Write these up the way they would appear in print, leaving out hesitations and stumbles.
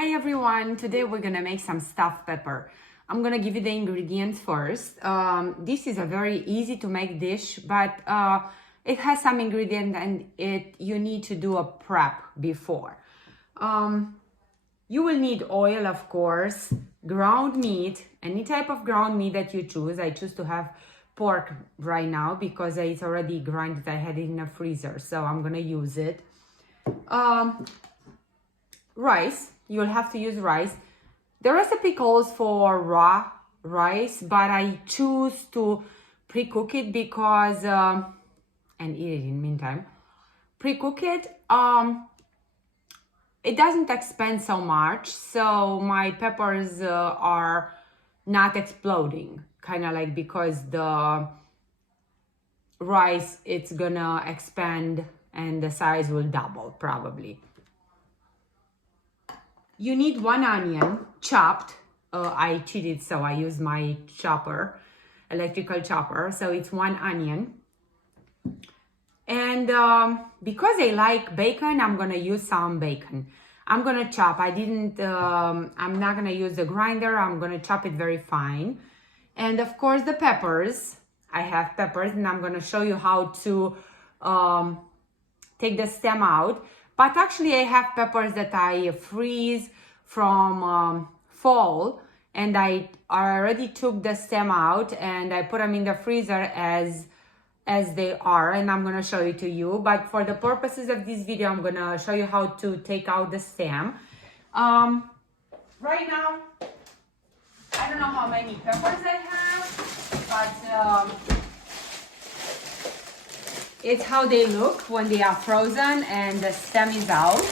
Hi everyone, today we're gonna make some stuffed pepper. I'm gonna give you the ingredients first. This is a very easy to make dish, but it has some ingredients and you need to do a prep before. You will need oil, of course, ground meat, any type of ground meat that you choose. I choose to have pork right now because it's already grinded. I had it in the freezer, so I'm gonna use it. Rice, you'll have to use rice. The recipe calls for raw rice, but I choose to pre-cook it because and eat it in the meantime. Pre-cook it, it doesn't expand so much, so my peppers are not exploding, kind of like, because the rice, it's gonna expand and the size will double probably. You need 1 onion chopped. I cheated, so I use my chopper, electrical chopper. So it's 1 onion. And because I like bacon, I'm gonna use some bacon. I'm gonna chop. I'm not gonna use the grinder. I'm gonna chop it very fine. And of course the peppers. I have peppers, and I'm gonna show you how to take the stem out. But actually I have peppers that I freeze from fall, and I already took the stem out and I put them in the freezer as they are, and I'm gonna show it to you. But for the purposes of this video, I'm gonna show you how to take out the stem. Right now, I don't know how many peppers I have, but it's how they look when they are frozen and the stem is out.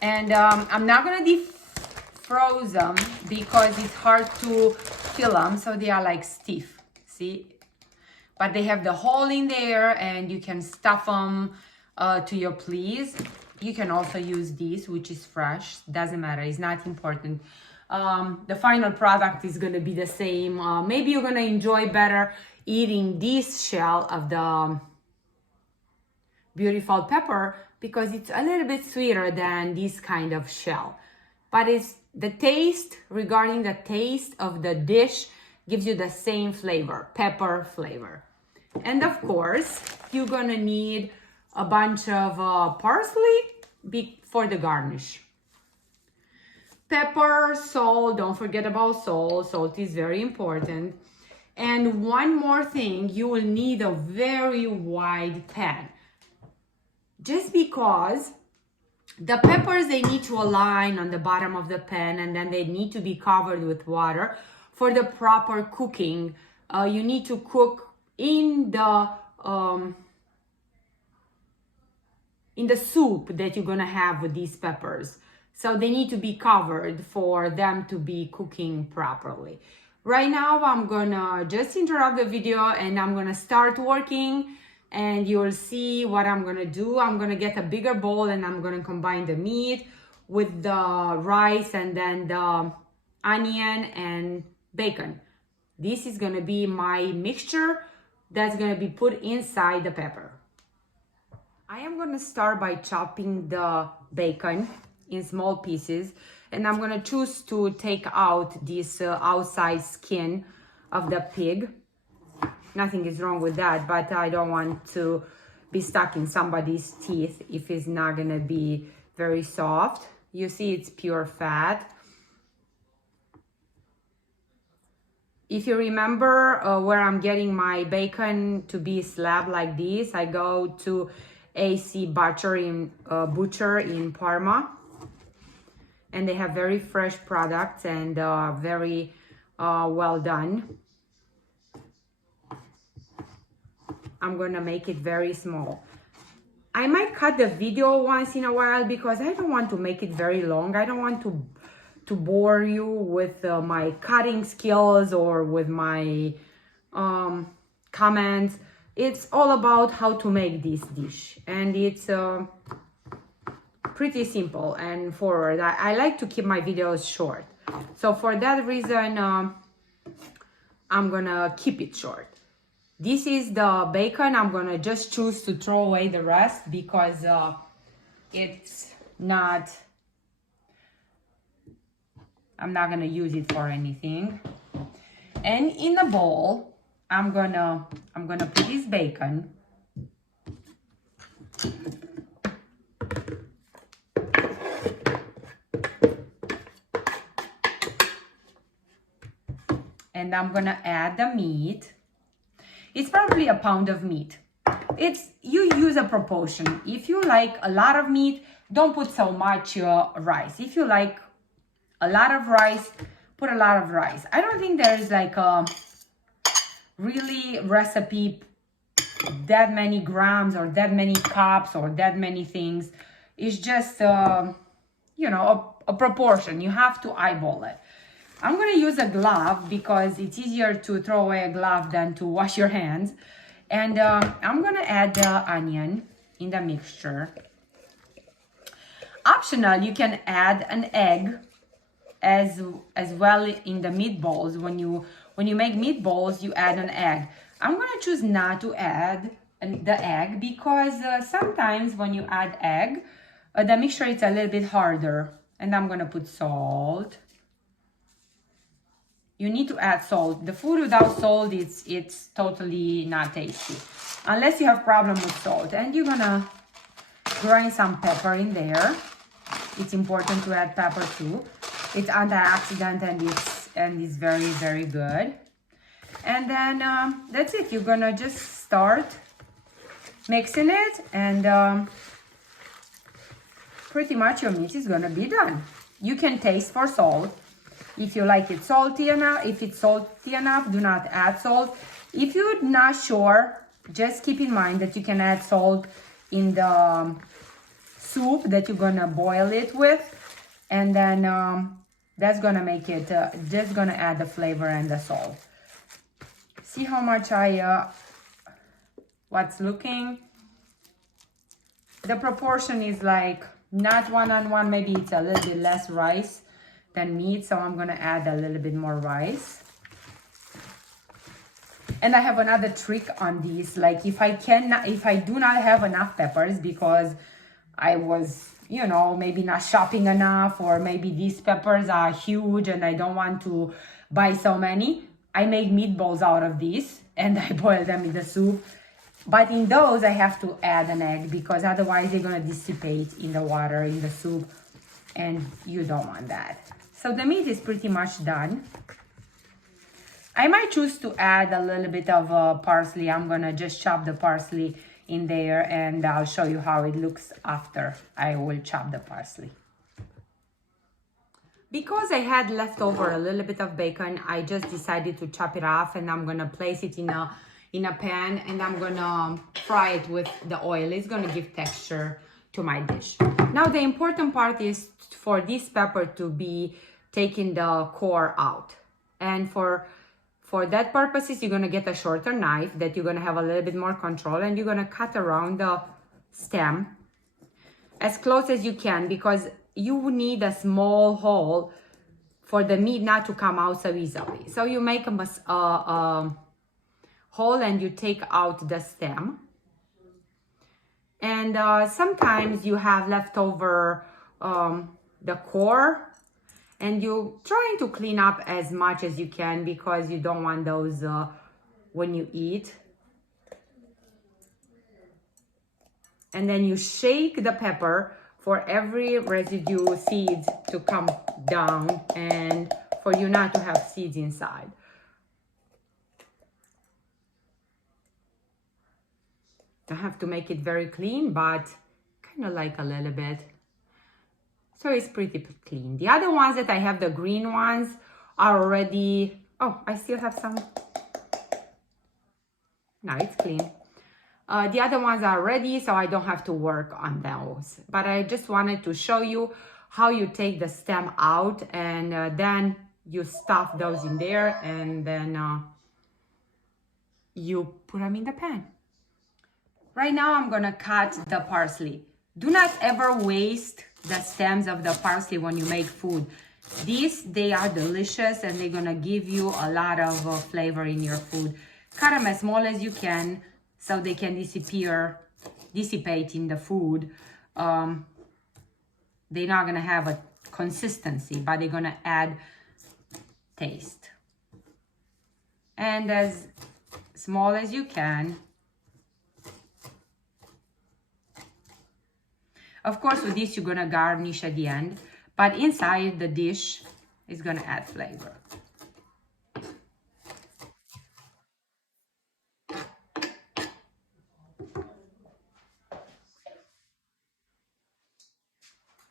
And I'm not gonna defroze them because it's hard to peel them, so they are like stiff, see? But they have the hole in there and you can stuff them to your please. You can also use this, which is fresh, doesn't matter, it's not important. The final product is gonna be the same. Maybe you're gonna enjoy better eating this shell of the beautiful pepper because it's a little bit sweeter than this kind of shell. But it's the taste, regarding the taste of the dish, gives you the same flavor, pepper flavor. And of course, you're gonna need a bunch of parsley for the garnish. Pepper, salt, don't forget about salt. Salt is very important. And one more thing, you will need a very wide pan. Just because the peppers, they need to align on the bottom of the pan, and then they need to be covered with water for the proper cooking. You need to cook in the soup that you're gonna have with these peppers. So they need to be covered for them to be cooking properly. Right now, I'm gonna just interrupt the video and I'm gonna start working, and you'll see what I'm gonna do. I'm gonna get a bigger bowl and I'm gonna combine the meat with the rice and then the onion and bacon. This is gonna be my mixture that's gonna be put inside the pepper. I am gonna start by chopping the bacon in small pieces, and I'm gonna choose to take out this outside skin of the pig. Nothing is wrong with that, but I don't want to be stuck in somebody's teeth if it's not gonna be very soft. You see, it's pure fat. If you remember where I'm getting my bacon to be slab like this, I go to AC Butcher in Parma, and they have very fresh products and very well done. I'm gonna make it very small. I might cut the video once in a while because I don't want to make it very long. I don't want to bore you with my cutting skills or with my comments. It's all about how to make this dish, and it's pretty simple and forward. I like to keep my videos short, so for that reason I'm gonna keep it short. This is the bacon. I'm gonna just choose to throw away the rest because it's not I'm not gonna use it for anything. And in a bowl, I'm gonna put this bacon. And I'm gonna add the meat. It's probably a pound of meat. You use a proportion. If you like a lot of meat, don't put so much rice. If you like a lot of rice, put a lot of rice. I don't think there is like a really recipe that many grams or that many cups or that many things. It's just you know, a proportion. You have to eyeball it. I'm gonna use a glove because it's easier to throw away a glove than to wash your hands. And I'm gonna add the onion in the mixture. Optional, you can add an egg as well in the meatballs. When you make meatballs, you add an egg. I'm gonna choose not to add the egg because sometimes when you add egg, the mixture is a little bit harder. And I'm gonna put salt. You need to add salt. The food without salt, it's totally not tasty. Unless you have problem with salt. And you're gonna grind some pepper in there. It's important to add pepper too. It's antioxidant and it's very, very good. And then that's it. You're gonna just start mixing it and pretty much your meat is gonna be done. You can taste for salt. If you like it salty enough, if it's salty enough, do not add salt. If you're not sure, just keep in mind that you can add salt in the soup that you're gonna boil it with, and then that's gonna make it, just gonna add the flavor and the salt. See how much what's looking? The proportion is like not 1-on-1, maybe it's a little bit less rice than meat, so I'm gonna add a little bit more rice. And I have another trick on these, like if I do not have enough peppers because I was, you know, maybe not shopping enough, or maybe these peppers are huge and I don't want to buy so many, I make meatballs out of these and I boil them in the soup. But in those I have to add an egg because otherwise they're gonna dissipate in the water, in the soup, and you don't want that. So the meat is pretty much done. I might choose to add a little bit of parsley. I'm gonna just chop the parsley in there and I'll show you how it looks after I will chop the parsley. Because I had left over a little bit of bacon, I just decided to chop it off and I'm gonna place it in a pan and I'm gonna fry it with the oil. It's gonna give texture to my dish. Now the important part is for this pepper to be taking the core out. And for that purposes, you're gonna get a shorter knife that you're gonna have a little bit more control, and you're gonna cut around the stem as close as you can because you need a small hole for the meat not to come out so easily. So you make a hole and you take out the stem. And sometimes you have leftover the core, and you're trying to clean up as much as you can because you don't want those when you eat. And then you shake the pepper for every residue seeds to come down and for you not to have seeds inside. Don't have to make it very clean, but kind of like a little bit. So it's pretty clean. The other ones that I have, the green ones, are already, oh, I still have some. No, it's clean. The other ones are ready, so I don't have to work on those. But I just wanted to show you how you take the stem out and then you stuff those in there and then you put them in the pan. Right now I'm gonna cut the parsley. Do not ever waste the stems of the parsley when you make food. They are delicious and they're gonna give you a lot of flavor in your food. Cut them as small as you can so they can dissipate in the food. They're not gonna have a consistency, but they're gonna add taste. And as small as you can. Of course, with this, you're gonna garnish at the end, but inside the dish is gonna add flavor.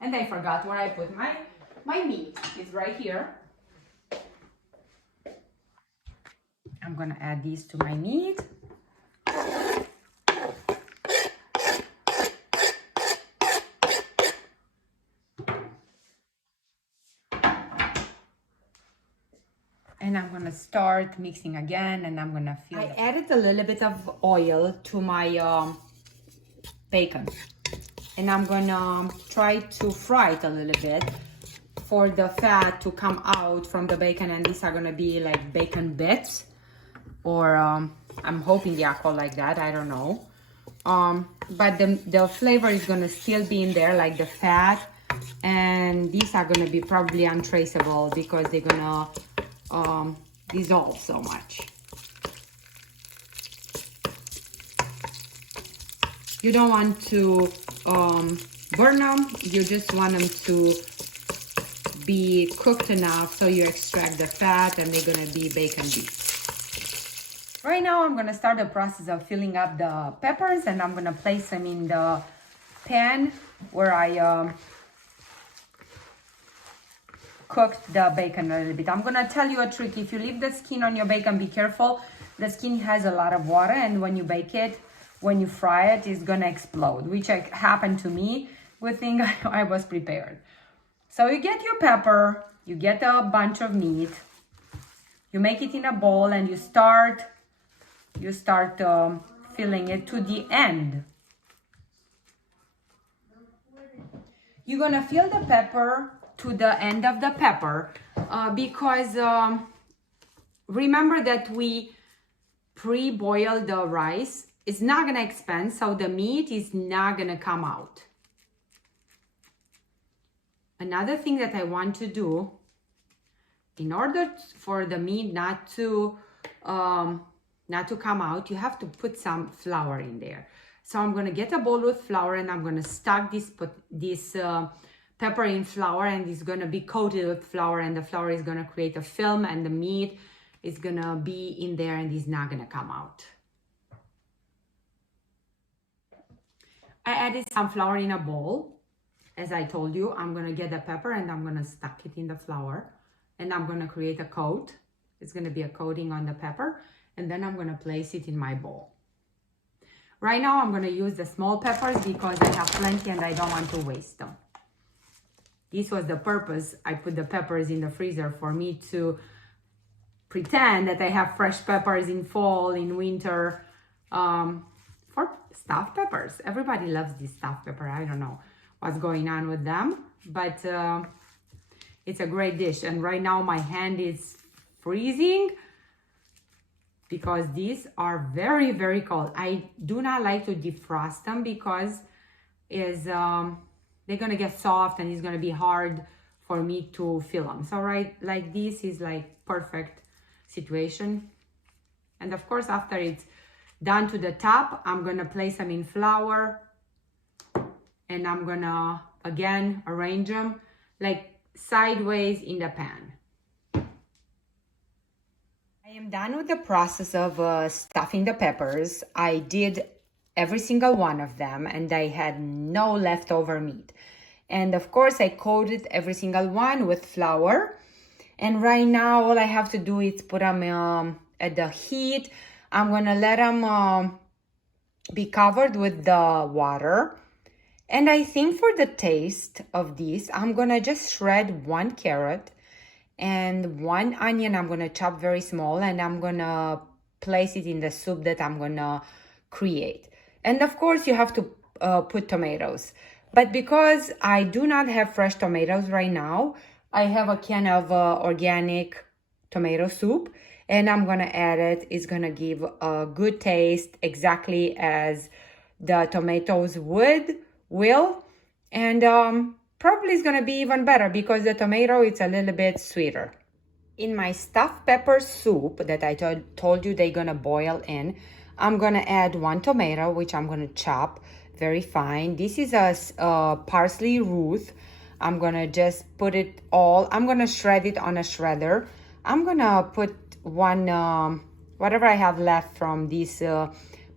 And I forgot where I put my meat. It's right here. I'm gonna add these to my meat. And I'm gonna start mixing again, and I'm gonna fill. I added a little bit of oil to my bacon, and I'm gonna try to fry it a little bit for the fat to come out from the bacon, and these are gonna be like bacon bits, or I'm hoping they are called like that, I don't know. But the flavor is gonna still be in there, like the fat, and these are gonna be probably untraceable because they're gonna dissolve so much. You don't want to burn them, you just want them to be cooked enough so you extract the fat, and they're gonna be bacon bits. Right now I'm gonna start the process of filling up the peppers, and I'm gonna place them in the pan where I cooked the bacon a little bit. I'm gonna tell you a trick. If you leave the skin on your bacon, be careful. The skin has a lot of water, and when you bake it, when you fry it, it's gonna explode, which happened to me. Good thing I was prepared. So you get your pepper, you get a bunch of meat, you make it in a bowl, and you start filling it to the end. You're gonna fill the pepper to the end of the pepper because remember that we pre-boiled the rice. It's not gonna expand, so the meat is not gonna come out. Another thing that I want to do, in order for the meat not to come out, you have to put some flour in there. So I'm gonna get a bowl with flour, and I'm gonna stuck this pepper in flour, and it's gonna be coated with flour, and the flour is gonna create a film, and the meat is gonna be in there, and it's not gonna come out. I added some flour in a bowl. As I told you, I'm gonna get the pepper, and I'm gonna stuck it in the flour, and I'm gonna create a coat. It's gonna be a coating on the pepper, and then I'm gonna place it in my bowl. Right now, I'm gonna use the small peppers because I have plenty and I don't want to waste them. This was the purpose. I put the peppers in the freezer for me to pretend that I have fresh peppers in fall, in winter, for stuffed peppers. Everybody loves this stuffed pepper. I don't know what's going on with them, but it's a great dish. And right now my hand is freezing because these are very, very cold. I do not like to defrost them because they're gonna get soft, and it's gonna be hard for me to fill them. So right, like this is like perfect situation. And of course, after it's done to the top, I'm gonna place them in flour, and I'm gonna again arrange them like sideways in the pan. I am done with the process of stuffing the peppers. I did every single one of them, and I had no leftover meat. And of course, I coated every single one with flour. And right now, all I have to do is put them at the heat. I'm gonna let them be covered with the water. And I think for the taste of this, I'm gonna just shred 1 carrot and 1 onion. I'm gonna chop very small, and I'm gonna place it in the soup that I'm gonna create. And of course, you have to put tomatoes. But because I do not have fresh tomatoes right now, I have a can of organic tomato soup, and I'm gonna add it. It's gonna give a good taste, exactly as the tomatoes will. And probably it's gonna be even better because the tomato is a little bit sweeter. In my stuffed pepper soup that I told you they're gonna boil in, I'm gonna add 1 tomato, which I'm gonna chop very fine. This is a parsley root. I'm gonna just put it all, I'm gonna shred it on a shredder. I'm gonna put 1, whatever I have left from this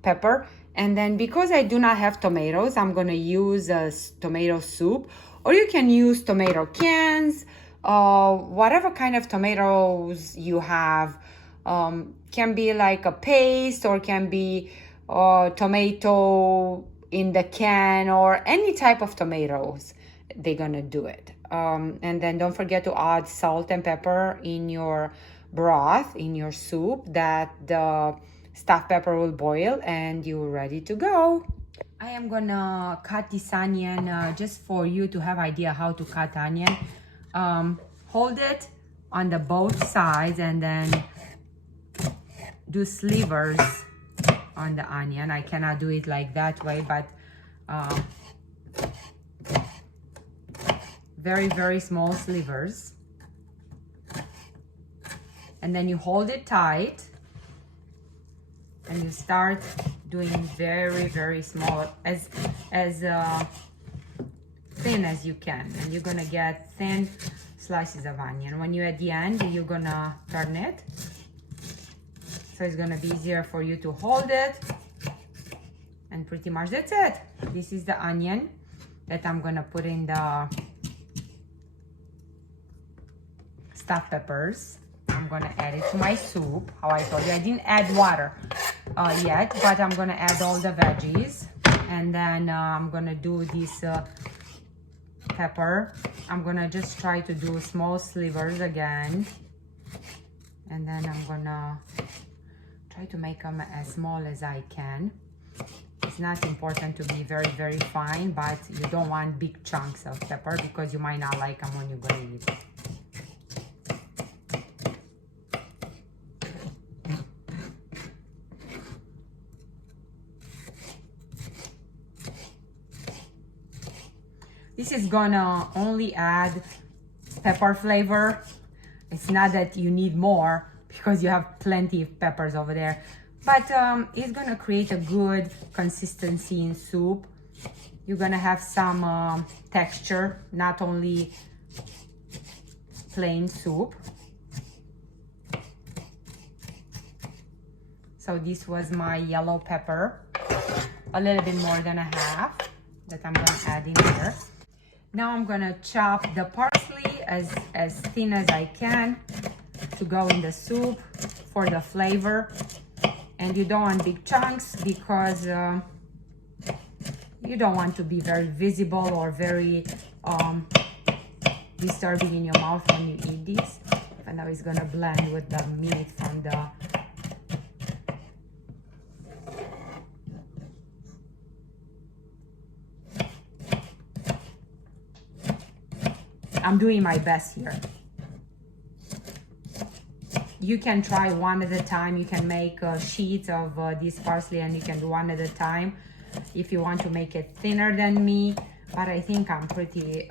pepper. And then because I do not have tomatoes, I'm gonna use a tomato soup, or you can use tomato cans, whatever kind of tomatoes you have. Can be like a paste, or can be tomato in the can, or any type of tomatoes. They're gonna do it. And then don't forget to add salt and pepper in your broth, in your soup, that the stuffed pepper will boil, and you're ready to go. I am gonna cut this onion just for you to have idea how to cut onion. Hold it on the both sides and then do slivers on the onion. I cannot do it like that way, but very, very small slivers. And then you hold it tight and you start doing very, very small, as thin as you can. And you're gonna get thin slices of onion. When you're at the end, you're gonna turn it. So it's gonna be easier for you to hold it. And pretty much that's it. This is the onion that I'm gonna put in the stuffed peppers. I'm gonna add it to my soup. How I told you, I didn't add water yet, but I'm gonna add all the veggies. And then I'm gonna do this pepper. I'm gonna just try to do small slivers again. And then I'm gonna try to make them as small as I can. It's not important to be very, very fine, but you don't want big chunks of pepper because you might not like them when you're gonna eat. This is gonna only add pepper flavor. It's not that you need more because you have plenty of peppers over there, but it's gonna create a good consistency in soup. You're gonna have some texture, not only plain soup. So this was my yellow pepper, a little bit more than a half that I'm gonna add in here. Now I'm gonna chop the parsley as thin as I can to go in the soup for the flavor. And you don't want big chunks because you don't want to be very visible or very disturbing in your mouth when you eat this. And now it's gonna blend with the meat from the I'm doing my best here. You can try one at a time. You can make sheets of this parsley and you can do one at a time if you want to make it thinner than me. But I think I'm pretty,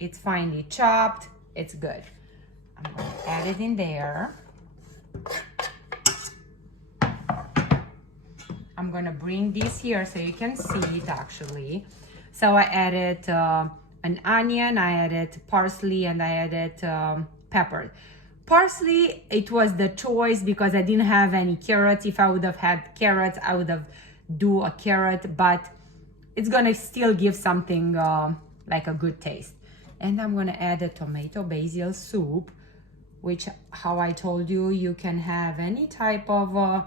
it's finely chopped. It's good. I'm going to add it in there. I'm going to bring this here so you can see it actually. So I added an onion, I added parsley, and I added pepper. Parsley, it was the choice because I didn't have any carrots. If I would have had carrots, I would have do a carrot, but it's gonna still give something like a good taste. And I'm gonna add a tomato basil soup, which, how I told you, you can have any type of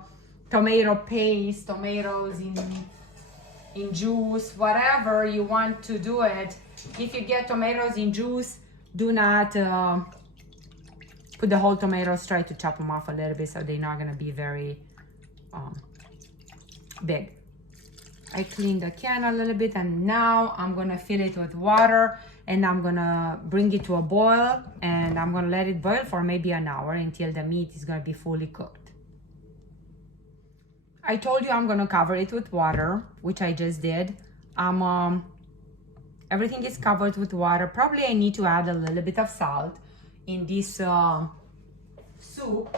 tomato paste, tomatoes in juice, whatever you want to do it. If you get tomatoes in juice, do not put the whole tomatoes. Try to chop them off a little bit so they're not gonna be very big. I cleaned the can a little bit and now I'm gonna fill it with water and I'm gonna bring it to a boil and I'm gonna let it boil for maybe an hour until the meat is gonna be fully cooked. I told you I'm gonna cover it with water, which I just did. I'm Everything is covered with water. Probably I need to add a little bit of salt in this soup,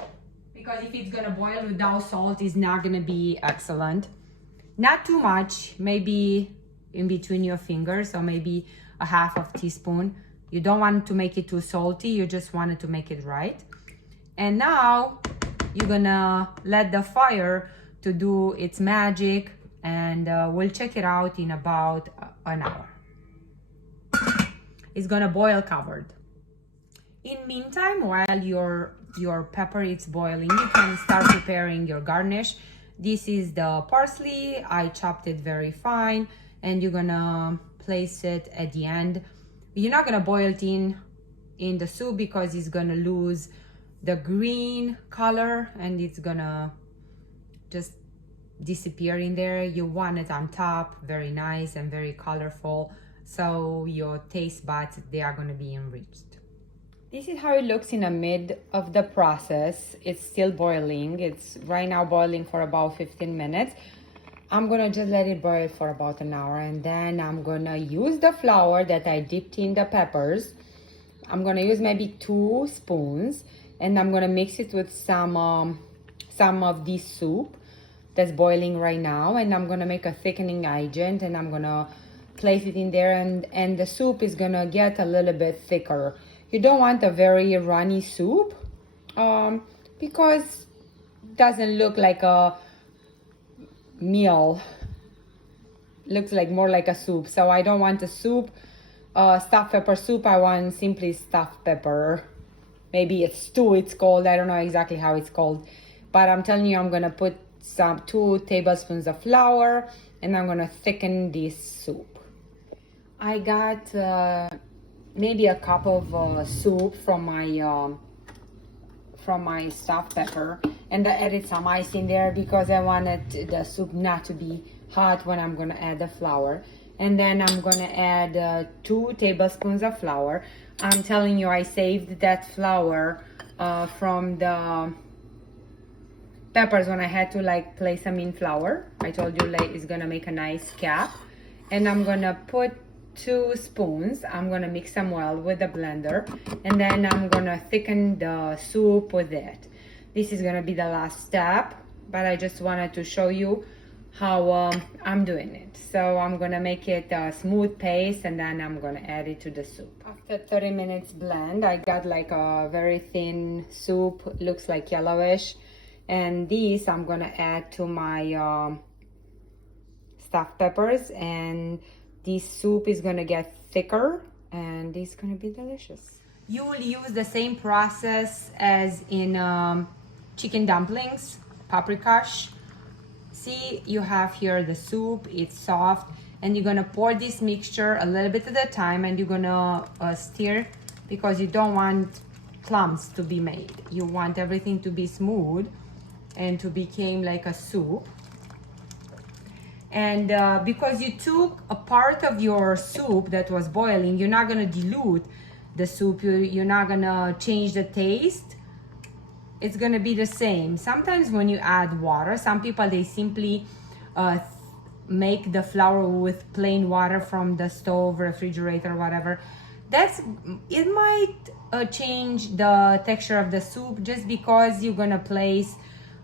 because if it's gonna boil without salt, it's not gonna be excellent. Not too much, maybe in between your fingers, or maybe a half of teaspoon. You don't want to make it too salty, you just want it to make it right. And now you're gonna let the fire to do its magic, and we'll check it out in about an hour. It's gonna boil covered. In meantime, while your pepper is boiling, you can start preparing your garnish. This is the parsley. I chopped it very fine, and you're gonna place it at the end. You're not gonna boil it in the soup, because it's gonna lose the green color and it's gonna just disappear in there. You want it on top, very nice and very colorful, so your taste buds, they are gonna be enriched. This is how it looks in the mid of the process. It's still boiling. It's right now boiling for about 15 minutes. I'm gonna just let it boil for about an hour, and then I'm gonna use the flour that I dipped in the peppers. I'm gonna use maybe 2 spoons, and I'm gonna mix it with some of this soup that's boiling right now, and I'm gonna make a thickening agent, and I'm gonna place it in there, and the soup is gonna get a little bit thicker. You don't want a very runny soup, because it doesn't look like a meal. Looks like more like a soup. So I don't want a soup, stuffed pepper soup. I want simply stuffed pepper. Maybe it's stew, it's called. I don't know exactly how it's called, but I'm telling you, I'm gonna put 2 tablespoons of flour, and I'm gonna thicken this soup. I got maybe a cup of soup from my stuffed pepper, and I added some ice in there because I wanted the soup not to be hot when I'm gonna add the flour. And then I'm gonna add 2 tablespoons of flour. I'm telling you, I saved that flour from the peppers when I had to like place them in flour. I told you like it's gonna make a nice cap. And I'm gonna put 2 spoons. I'm gonna mix them well with the blender, and then I'm gonna thicken the soup with it. This is gonna be the last step, but I just wanted to show you how I'm doing it. So I'm gonna make it a smooth paste, and then I'm gonna add it to the soup. After 30 minutes blend, I got like a very thin soup, looks like yellowish, and this I'm gonna add to my stuffed peppers, and this soup is gonna get thicker, and it's gonna be delicious. You will use the same process as in chicken dumplings, paprikash. See, you have here the soup, it's soft, and you're gonna pour this mixture a little bit at a time, and you're gonna stir, because you don't want clumps to be made. You want everything to be smooth and to become like a soup. And because you took a part of your soup that was boiling, you're not gonna dilute the soup, you're not gonna change the taste. It's gonna be the same. Sometimes when you add water, some people, they simply make the flour with plain water from the stove, refrigerator, whatever. It might change the texture of the soup, just because you're gonna place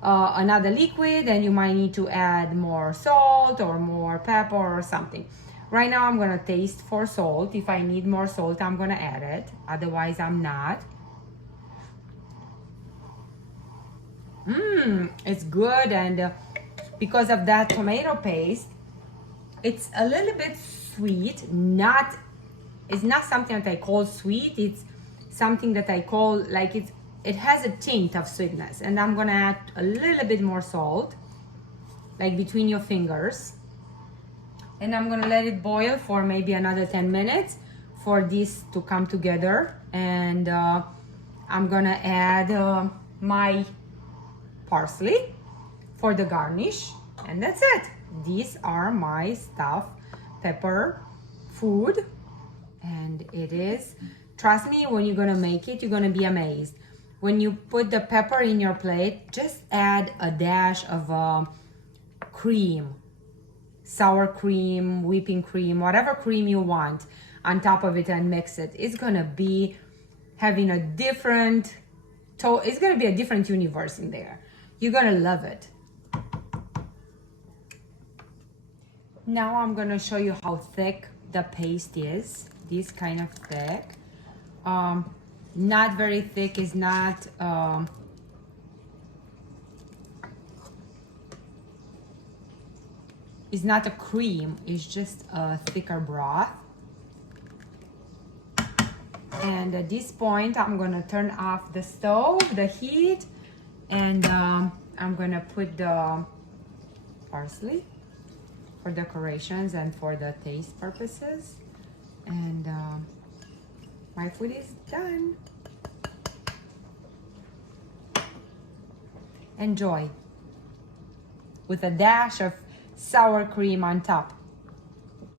another liquid, and you might need to add more salt or more pepper or something. Right now I'm gonna taste for salt. If I need more salt, I'm gonna add it, otherwise I'm not. It's good, and because of that tomato paste, it's a little bit sweet. It's not something that I call sweet, it's something that I call like it has a tint of sweetness. And I'm gonna add a little bit more salt, like between your fingers, and I'm gonna let it boil for maybe another 10 minutes for this to come together. And I'm gonna add my parsley for the garnish, and that's it. These are my stuffed pepper food, and it is, trust me, when you're gonna make it, you're gonna be amazed. When you put the pepper in your plate, just add a dash of cream. sour cream, whipping cream, whatever cream you want on top of it and mix it. It's gonna be having a different, it's gonna be a different universe in there. You're gonna love it. Now I'm gonna show you how thick the paste is. This kind of thick. Not very thick, is not it's not a cream, it's just a thicker broth. And at this point, I'm gonna turn off the stove, the heat, and I'm gonna put the parsley for decorations and for the taste purposes. And my food is done. Enjoy with a dash of sour cream on top.